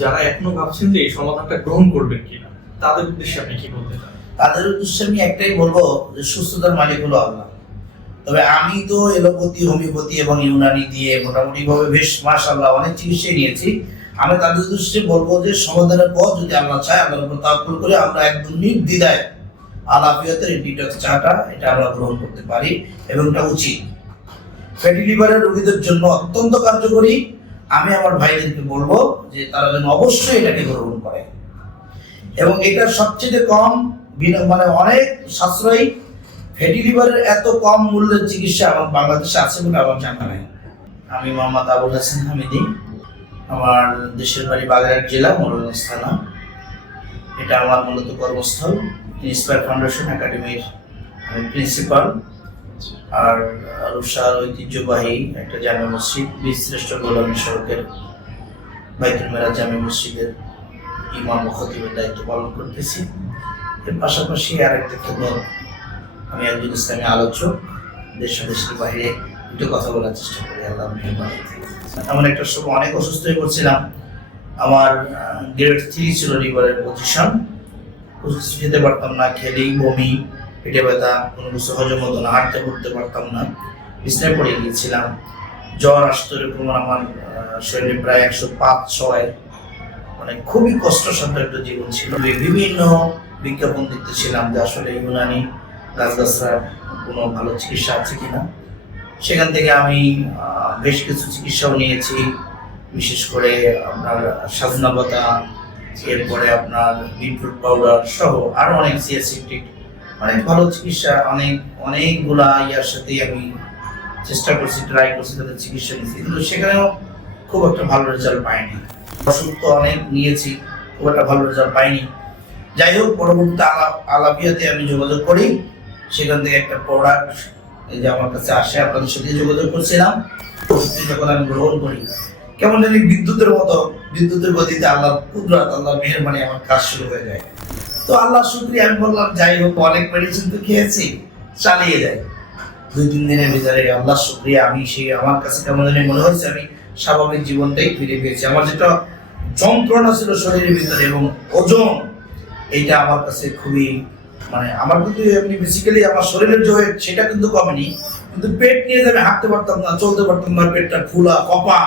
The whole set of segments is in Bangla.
যারা এখনো ভাবছেন যে এই সমাধানটা গ্রহণ করবেন কিনা, তাদের উদ্দেশ্যে আপনি কি বলতে চান? তাদের উদ্দেশ্যে আমি একটাই বলবো যে সুস্থতার মালিক হলো আল্লাহ। তবে আমি তো এলোপ্যাথি, হোমিওপ্যাথি এবং ইউনানি দিয়ে মোটামুটি ভাবে বেশ মাশাআল্লাহ অনেক চিকিৎসা নিয়েছি। আমি তাদের উদ্দেশ্যে বলবো যে সমাধানের পথ যদি আল্লাহ চায়, আল্লাহর উপর তাওয়াক্কুল করে আমরা একদম নির্দ্বিধায় আলাফিয়াতের এই ডিটক্স চাটা এটা আমরা গ্রহণ করতে পারি এবং এটা উচিত। ফ্যাটি লিভারের রোগীদের জন্য অত্যন্ত কার্যকরী। আমি আমার ভাইদেরকে বলবো যে তারা যেন অবশ্যই এটাকে গ্রহণ করে এবং এটা সবচেয়ে কম মানে অনেক সাশ্রয়ী। ফ্যাটি লিভারের এত কম মূল্যের চিকিৎসা আমার বাংলাদেশে আছে বলে আমার জানা নেই। আমি মোহাম্মদ আবুল হাসান হামিদি, আমার দেশের বাড়ি বাগেরহাট জেলা মোরলগঞ্জ থানা। এটা আমার মূলত কর্মস্থল। ইন্সপায়ার ফাউন্ডেশন একাডেমির আমি প্রিন্সিপাল। আর রূপসার ঐতিহ্যবাহী একটা জামে মসজিদ, বীরশ্রেষ্ঠ গোলামী সড়কের বাইতুল মেরাজ জামে মসজিদের ইমাম ও খতিবের দায়িত্ব পালন করতেছি। এর পাশাপাশি আরেকটা খেদমত, আমি একজন ইসলামী আলোচক, দেশের বাইরে একটু কথা বলার চেষ্টা করি। আল্লাহ মেহেরবানিতে এমন একটা সময় অনেক অসুস্থ হয়ে পড়ছিলাম। আমার গ্রেড 3 ছিল লিভারের পজিশন। কিছু খেতে পারতাম না, খেলেই বমি, পেটে ব্যথা, কোনো কিছু হজম হতো না, হাঁটতে ঘুরতে পারতাম না, বিছনায় পড়ে গিয়েছিলাম। জ্বর আসতো এরকম আমার শরীরে প্রায় 105-106। মানে খুবই কষ্টসাধ্য একটা জীবন ছিল। বিভিন্ন বিজ্ঞাপন দেখতেছিলাম যে আসলে ইউনানি গাছগাছরার কোনো ভালো চিকিৎসা আছে কিনা। সেখান থেকে আমি বেশ কিছু চিকিৎসাও নিয়েছি, বিশেষ করে আপনার সাজনা পাতা, এরপরে আপনার বিটরুট পাউডার সহ আরো অনেক সিয়াসিটিক অনেক ভালো চিকিৎসা, অনেকগুলা ইয়ার সাথে আমি চেষ্টা করছি, ট্রাই করছি, তাদের চিকিৎসা নিয়েছি, কিন্তু সেখানেও খুব একটা ভালো রেজাল্ট পাইনি। ওষুধ তো অনেক নিয়েছি, খুব একটা ভালো রেজাল্ট পাইনি। যাই হোক, পরবর্তীতে আলাপিয়াতে আমি যোগাযোগ করি। সেখান থেকে একটা প্রোডাক্ট এই যে আমার কাছে আসে, আপনাদের সাথে যোগাযোগ করছিলাম। ওষুধটি যখন আমি গ্রহণ করি, কেমন জানি বিদ্যুতের মতো, বিদ্যুতের গতিতে আল্লাহর কুদরত, আল্লাহর মেহেরবানি আমার কাজ শুরু হয়ে যায়। তো আল্লাহ শুকরিয়া, আমি বললাম যাই হোক, অনেক মেডিসিন তো খেয়েছি, চালিয়ে যাই। 2-3 দিনের ভিতরে আল্লাহ শুকরিয়া, আমি আমার কাছে কেমন জানি মনে হচ্ছে আমি স্বাভাবিক জীবনটাই ফিরে পেয়েছি। আমার যেটা যন্ত্রণা ছিল শরীরের ভিতরে এবং ওজন, এইটা আমার কাছে খুবই মানে আমার কিন্তু এমনি বেসিক্যালি আমার শরীরের যে ওয়েট সেটা কিন্তু কমেনি, কিন্তু পেট নিয়ে যাবে হাঁটতে পারতাম না, চলতে পারতাম না, পেটটা ফুলা কপা,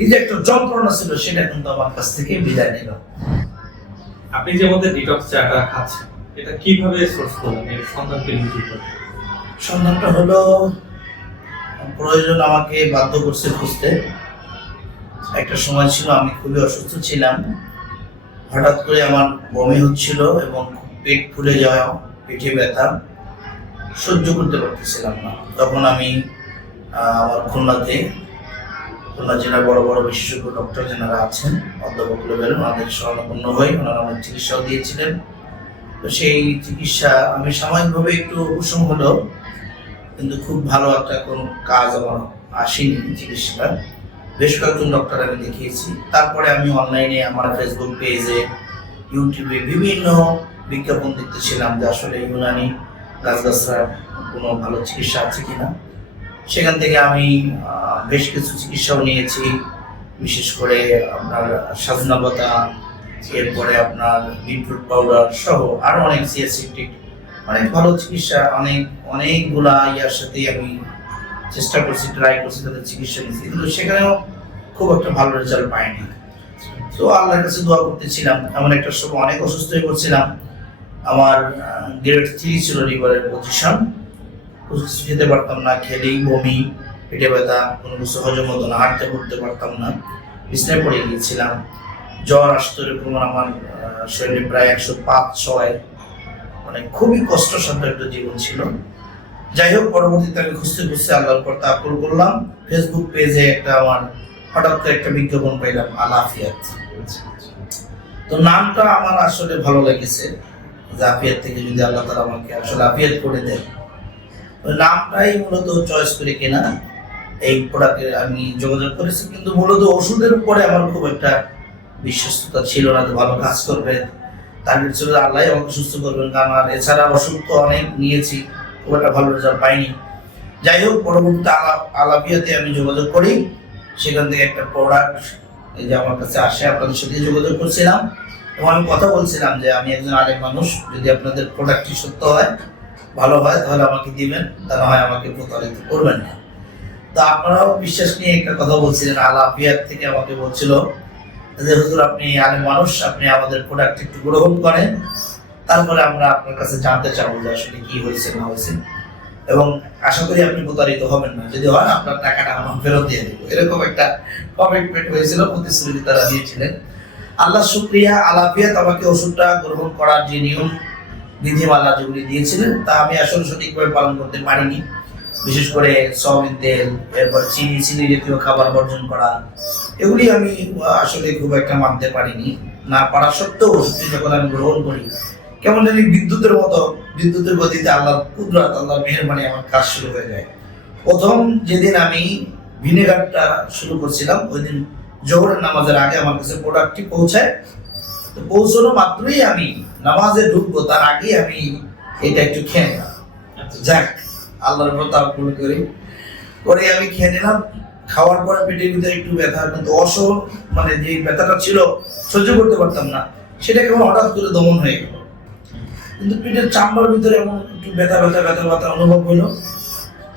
এই যে একটা যন্ত্রণা ছিল সেটা কিন্তু আমার কাছ থেকে বিদায় নিল। আপনি যে আমাদের ডিটক্স চাটা খাচ্ছেন, এটা কিভাবে সোর্স করলেন? এর সন্ধান পেলেন কিভাবে? সন্ধানটা হলো প্রয়োজন আমাকে বাধ্য করছে খুঁজতে। একটা সময় ছিল আমি খুবই অসুস্থ ছিলাম, হঠাৎ করে আমার বমি হচ্ছিল এবং পেট ফুলে যাওয়া, পেটে ব্যথা, সহ্য করতে পারতেছিলাম না। তখন আমি আমার খুলনা জেলার বড় বড় বিশেষজ্ঞ ডক্টর যারা আছেন, অধ্যাপক লেভেল, ওনাদের শরণাপন্ন হয়ে ওনারা অনেক চিকিৎসাও দিয়েছিলেন। তো সেই চিকিৎসা আমি সাময়িকভাবে একটু উপশম হলো, কিন্তু খুব ভালো একটা কোনো কাজ আমার আসেনি চিকিৎসাটা। বেশ কয়েকজন ডক্টর আমি দেখিয়েছি। তারপরে আমি অনলাইনে আমার ফেসবুক পেজে, ইউটিউবে বিভিন্ন বিজ্ঞাপন দেখতেছিলাম যে আসলে ইউনানি গাছগাছরার কোনো ভালো চিকিৎসা আছে কিনা। সেখান থেকে আমি বেশ কিছু চিকিৎসাও নিয়েছি, বিশেষ করে আপনার সাজনা পাতা, এরপরে আপনার বিটরুট পাউডার সহ আরো অনেক সিয়াসিটিক অনেক ভালো চিকিৎসা, অনেকগুলা ইয়ার সাথে আমি চেষ্টা করছি, ট্রাই করছি, তাদের চিকিৎসা নিয়েছি, কিন্তু সেখানেও খুব একটা ভালো রেজাল্ট পাইনি। তো আল্লাহর কাছে দোয়া করতেছিলাম। এমন একটা সময় অনেক অসুস্থ হয়ে পড়ছিলাম। আমার গ্রেড 3 ছিল লিভারের পজিশন। কিছু খেতে পারতাম না, খেলেই বমি, পেটে ব্যথা, কোনো কিছু হজম হতো না, হাঁটতে ঘুরতে পারতাম না, বিছনায় পড়ে গিয়েছিলাম। জ্বর আসতো এরকম আমার শরীরে প্রায় 105-106। মানে খুবই কষ্টসাধ্য একটা জীবন ছিল। যাই হোক, পরবর্তীতে আমি খুঁজতে আল্লাহর পর তাওয়াক্কুল করলাম। ফেসবুক পেজে একটা আমার হঠাৎ করে একটা বিজ্ঞাপন পাইলাম, আলাফিয়াত। তো নামটা আমার আসলে ভালো লেগেছে, জাফিয়াত থেকে যদি আল্লাহ তাআলা আমাকে আসলে আফিয়াত করে দেয়। ওই নামটাই মূলত চয়েস করে কিনা এই প্রোডাক্টে আমি যোগাযোগ করেছি, কিন্তু মূলত ওষুধের উপরে আমার খুব একটা বিশ্বস্ততা ছিল না যে ভালো কাজ করবে। টার্গেট ছিল আল্লাহ আমাকে সুস্থ করবেন, কারণ আর এছাড়া ওষুধ তো অনেক নিয়েছি, খুব একটা ভালো রেজাল্ট পাইনি। যাই হোক, পরবর্তীতে আলাপিয়াতে আমি যোগাযোগ করি। সেখান থেকে একটা প্রোডাক্ট এই যে আমার কাছে আসে, আপনাদের সাথে যোগাযোগ করছিলাম এবং আমি কথা বলছিলাম যে আমি একজন আলেম মানুষ, যদি আপনাদের প্রোডাক্টটি সত্য হয়, ভালো হয়, তাহলে আমাকে দিবেন, তা না হয় আমাকে প্রতারিত করবেন না। তো আপনারাও বিশ্বাস নিয়ে একটা কথা বলছিলেন। আল আফিয়াত থেকে আমাকে বলছিল যে হুজুর, আপনি আলেম মানুষ, আপনি আমাদের প্রোডাক্ট একটু গ্রহণ করেন, তারপরে আমরা আপনার কাছে জানতে চাবো যে আসলে কি হয়েছে না হয়েছে, এবং আশা করি আপনি প্রতারিত হবেন না, যদি হয় আপনার টাকাটা আমার ফেরত দিয়ে দেবো, এরকম একটা কমিটমেন্ট হয়েছিল, প্রতিশ্রুতি তারা দিয়েছিলেন। আল্লাহ শুকরিয়া, আলাফিয়াত আমাকে ওষুধটা গ্রহণ করার যে নিয়ম বিধিমালা যেগুলি দিয়েছিলেন তা আমি আসলে সঠিকভাবে পালন করতে পারিনি। বিশেষ করে সয়াবিন তেল, এরপর চিনি জাতীয় খাবার বর্জন করা, এগুলি আমি আসলে খুব একটা মানতে পারিনি। না পারা সত্ত্বেও ওষুধটি যখন আমি গ্রহণ করি, কেমন জানি বিদ্যুতের মতো, বিদ্যুতের গতিতে আল্লাহর কুদরত, আল্লাহর মেহেরবানি আমার কাজ শুরু হয়ে যায়। প্রথম যেদিন আমি ভিনেগারটা শুরু করছিলাম, ওই দিন জোহরের নামাজের আগে আমার কাছে প্রোডাক্টটি পৌঁছায়। তো পৌঁছানো মাত্রই আমি নামাজে ঢুকবো, তার আগে আমি এটা একটু খেয়ে নিলাম। যাক, আল্লাহর উপর তাওয়াক্কুল করে আমি খেয়ে নিলাম। খাওয়ার পরে পেটের ভিতরে একটু ব্যথা, কিন্তু মানে যে ব্যথাটা ছিল সহ্য করতে পারতাম না, সেটা কেমন হঠাৎ করে দমন হয়ে গেল। কিন্তু পেটের চামড়ার ভিতরে এমন একটু ব্যথা ব্যথা ব্যথা ব্যথা অনুভব হইলো।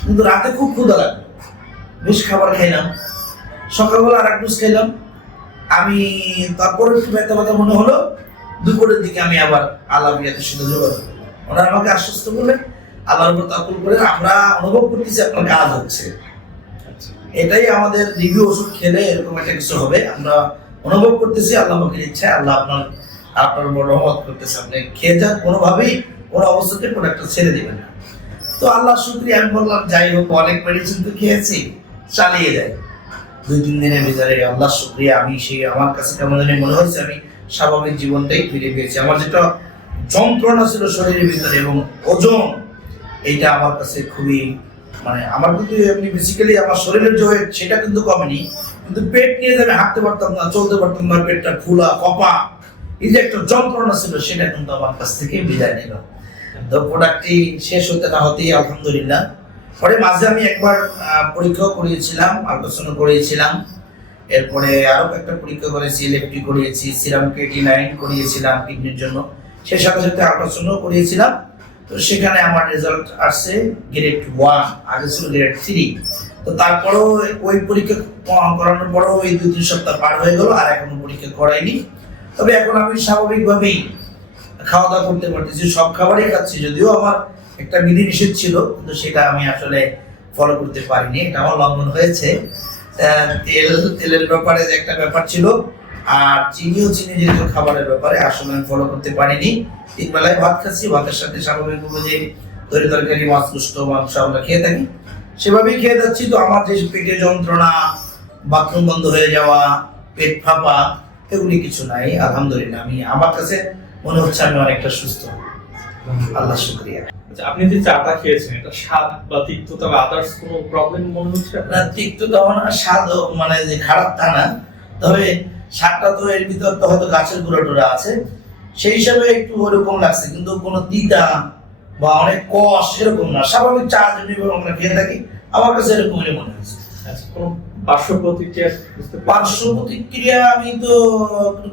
কিন্তু রাতে খুব ক্ষুধা লাগলো, বেশ খাবার খাইলাম। সকালবেলা আর এক ডোজ খাইলাম। আমি তারপরে একটু ব্যথা ব্যথা মনে হলো। দুপুরের দিকে আমি আবার আলামিয়াতের সাথে যোগাযোগ করলাম। ওনারা আমাকে আশ্বস্ত করলেন, আল্লাহর উপর তাওয়াক্কুল করে আমরা অনুভব করতেছি আপনার কাজ হচ্ছে। এটাই আমাদের রিভিউ, ওষুধ খেলে এরকম একটা কিছু হবে, আমরা অনুভব করতেছি আল্লাহ পাকের ইচ্ছা, আল্লাহ আপনার উপর রহমত করতেছে। আপনি খেয়ে যান, কোনোভাবেই কোনো অবস্থাতে প্রোডাক্টটা ছেড়ে দিবেন না। তো আল্লাহ শুকরিয়া, আমি বললাম যাই হোক, অনেক মেডিসিন তো খেয়েছি, চালিয়ে যাই। 2-3 দিনের ভিতরে আল্লাহ শুকরিয়া, আমি আমার কাছে কেমন জানি মনে হচ্ছে আমি স্বাভাবিক জীবনটাই ফিরে পেয়েছি। আমার যেটা যন্ত্রণা ছিল শরীরের ভিতরে এবং ওজন, এইটা আমার কাছে খুবই, মানে আমার কিন্তু এমনি বেসিক্যালি আমার শরীরের যে ওয়েট সেটা কিন্তু কমেনি, কিন্তু পেট নিয়ে আমি হাঁটতে পারতাম না, চলতে পারতাম না, পেটটা ফুলা কপা, এই যে একটা যন্ত্রণা ছিল সেটা কিন্তু আমার কাছ থেকে বিদায় নিল। তো প্রোডাক্টটি শেষ হতে না হতেই আলহামদুলিল্লাহ, পরে মাঝে আমি একবার পরীক্ষা করিয়েছিলাম, আল্ট্রাসাউন্ড করিয়েছিলাম, এরপরে আরো একটা পরীক্ষা করেছি, লেপটি করিয়েছি, সিরাম ক্রিয়েটিনাইন করিয়েছিলাম কিডনির জন্য, সেই সাথে সাথে আল্ট্রাসাউন্ড করিয়েছিলাম। তো সেখানে আমার রেজাল্ট আসছে গ্রেড 1, আগে ছিল গ্রেড 3। তো তারপরেও ওই পরীক্ষা করানোর পরেও এই 2-3 সপ্তাহ পার হয়ে গেল, আর এখনো পরীক্ষা করাইনি। তবে এখন আমি স্বাভাবিকভাবেই খাওয়া দাওয়া করতে পারতেছি, সব খাবারই খাচ্ছি, যদিও আমার একটা বিধি নিষেধ ছিল, কিন্তু সেটা আমি আসলে ফলো করতে পারিনি, এটা আমার লঙ্ঘন হয়েছে। তেলের ব্যাপারে যে একটা ব্যাপার ছিল, আর চিনি যেহেতু খাবারের ব্যাপারে আসলে আমি ফলো করতে পারিনি। 3 বেলায় ভাত খাচ্ছি, ভাতের সাথে স্বাভাবিকভাবে যে তরকারি, মাছ, গোশত, মাংস আমরা খেয়ে থাকি সেভাবেই খেয়ে যাচ্ছি। তো আমার যে পেটে যন্ত্রণা, বাথরুম বন্ধ হয়ে যাওয়া, পেট ফাঁপা, এগুলি কিছু নাই আলহামদুলিল্লাহ। আমার কাছে মনে হচ্ছে আমি অনেকটা সুস্থ, আল্লাহ শুকরিয়া। আচ্ছা, আপনি যে চাটা খেয়েছেন, এটা স্বাদ বা তিক্ততা বা আদার্স কোনো প্রবলেম মনে হচ্ছে না, তিক্ততা না, স্বাদ মানে যে খারাপ তা না, তবে স্বাদটা তো এর ভিতর তো হয়তো গাছের গুঁড়া টুড়া আছে, সেই হিসাবে একটু ওরকম লাগছে, কিন্তু কোনো তিতা বা অনেক কষ এরকম না। স্বাভাবিক চা যেভাবে আমরা খেয়ে থাকি, আমার কাছে এরকমই মনে হয়েছে। আচ্ছা, কোনো পার্শ্ব প্রতিক্রিয়া আমি তো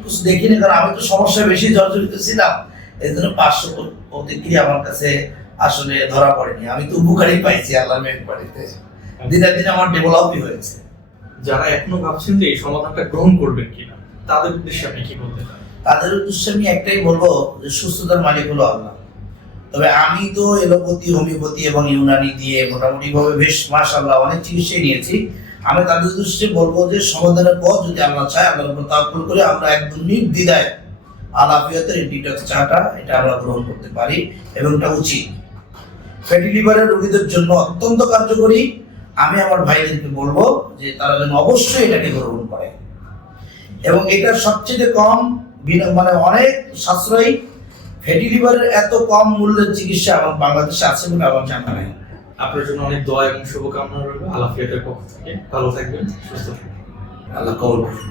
কিছু দেখিনি, কারণ আমি তো সমস্যা বেশি জর্জরিত ছিলাম, এই জন্য পার্শ্ব প্রতিক্রিয়া আমার কাছে আসলে ধরা পড়েনি। আমি তো উপকারই পাইছি আল্লাহর মেহেরবানিতে, দিনে দিনে আমার ডেভেলপই হয়েছে। যারা এখনো ভাবছেন যে এই সমাধানটা গ্রহণ করবেন কিনা, তাদের উদ্দেশ্যে আপনি কি বলতে চান? তাদের উদ্দেশ্যে আমি একটাই বলবো যে সুস্থতার মালিক হলো আল্লাহ। তবে আমি তো এলোপ্যাথি, হোমিওপ্যাথি এবং ইউনানি দিয়ে মোটামুটি ভাবে বেশ মাশাআল্লাহ অনেক চিকিৎসাই নিয়েছি। আমি তাদের উদ্দেশ্যে বলবো যে সমাধানের পর যদি আল্লাহ চায়, আল্লাহর উপর তাওয়াক্কুল করে আমরা একদম নির্দ্বিধায় আলাফিয়াতের ডিটক্স চাটা এটা আমরা গ্রহণ করতে পারি, এবং এটা উচিত। ফ্যাটি লিভারের রোগীদের জন্য অত্যন্ত কার্যকরী। আমি আমার ভাইদেরকে বলবো যে তারা যেন অবশ্যই এটাকে গ্রহণ করে, এবং এটা সবচেয়ে কম, মানে অনেক সাশ্রয়ী। ফ্যাটি লিভারের এত কম মূল্যের চিকিৎসা আমার বাংলাদেশে আছে বলে আমার জানা নেই। আপনার জন্য অনেক দোয়া এবং শুভকামনা রইল আলাফিয়াতের পক্ষ থেকে। ভালো থাকবেন, সুস্থ থাকবেন, আল্লাহ কবুল করুন।